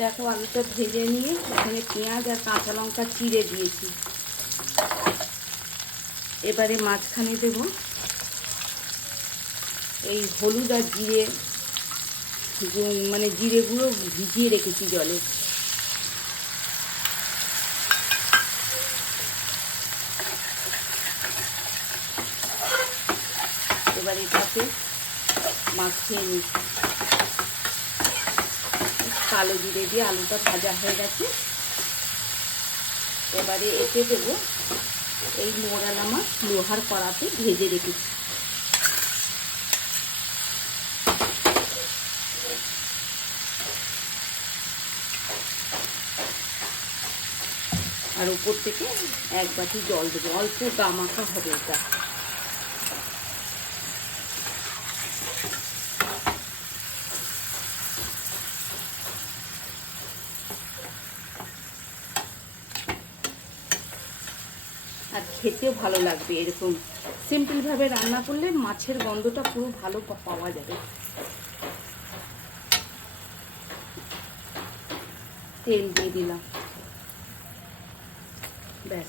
দেখো আলুটা ভেজে নিয়ে এখানে পেঁয়াজ আর কাঁচা লঙ্কা চিড়ে দিয়েছি। এবারে মাঝখানে দেব এই হলুদ আর জিরে মানে জিরে গুঁড়ো ভিজিয়ে রেখেছি জলে। এবার এটাতে মাখিয়ে নিচ্ছি। কালো জিরে দিয়ে আলুটা ভাজা হয়ে গেছে। এবারে এতে দেবো এই মোড়ালা মাছ লোহার কড়াতে ভেজে রেখেছি। আর উপর থেকে এক বাটি জল দেবো। অল্প গামাখা হবে এটা। আর খেতেও ভালো লাগবে এরকম। সিম্পলভাবে রান্না করলে মাছের গন্ধটা পুরো ভালো পাওয়া যাবে। তেল দিয়ে দিলাম। ব্যাস।